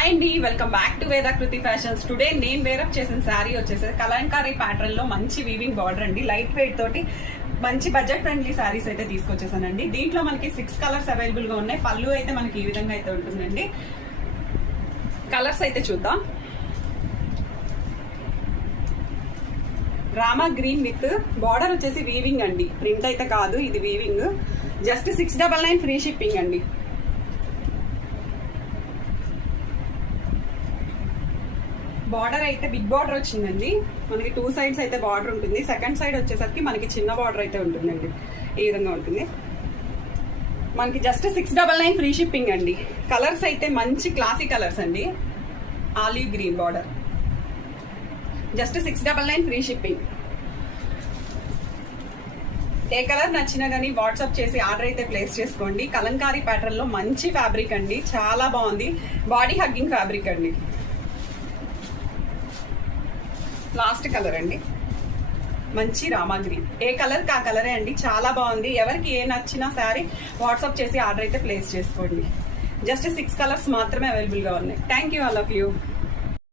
Hi అండి, welcome back to Vedakriti fashions. Today నేను wear up చేసిన శారీ వచ్చేసి కలంకారీ ప్యాటర్న్ లో మంచి వీవింగ్ బార్డర్ అండి. లైట్ వెయిట్ తోటి మంచి బడ్జెట్ ఫ్రెండ్లీ శారీస్ అయితే తీసుకొచ్చేసానండి. దీంట్లో మనకి 6 కలర్స్ అవైలబుల్ గా ఉన్నాయి. పళ్ళు అయితే మనకి ఈ విధంగా అయితే ఉంటుందండి. కలర్స్ అయితే చూద్దాం. రామా గ్రీన్ విత్ బార్డర్ వచ్చేసి వీవింగ్ అండి, ప్రింట్ అయితే కాదు, ఇది వీవింగ్. జస్ట్ 699 ఫ్రీ షిప్పింగ్ అండి. బార్డర్ అయితే బిగ్ బార్డర్ వచ్చిందండి. మనకి 2 సైడ్స్ అయితే బార్డర్ ఉంటుంది. సెకండ్ సైడ్ వచ్చేసరికి మనకి చిన్న బార్డర్ అయితే ఉంటుందండి. ఈ విధంగా ఉంటుంది. మనకి జస్ట్ 699 ఫ్రీ షిప్పింగ్ అండి. కలర్స్ అయితే మంచి క్లాసీ కలర్స్ అండి. Olive green border, just 699 free shipping. ఏ కలర్ నచ్చినా కానీ వాట్సాప్ చేసి ఆర్డర్ అయితే ప్లేస్ చేసుకోండి. కలంకారీ ప్యాటర్న్ లో మంచి ఫ్యాబ్రిక్ అండి, చాలా బాగుంది. బాడీ హగ్గింగ్ ఫ్యాబ్రిక్ అండి. లాస్ట్ కలర్ అండి, మంచి రామా గ్రీన్. ఏ కలర్ కా కలరే అండి, చాలా బాగుంది. ఎవరికి ఏ నచ్చినా శారీ వాట్సాప్ చేసి ఆర్డర్ అయితే ప్లేస్ చేసుకోండి. జస్ట్ 6 కలర్స్ మాత్రమే అవైలబుల్ గా ఉన్నాయి. Thank you all of you.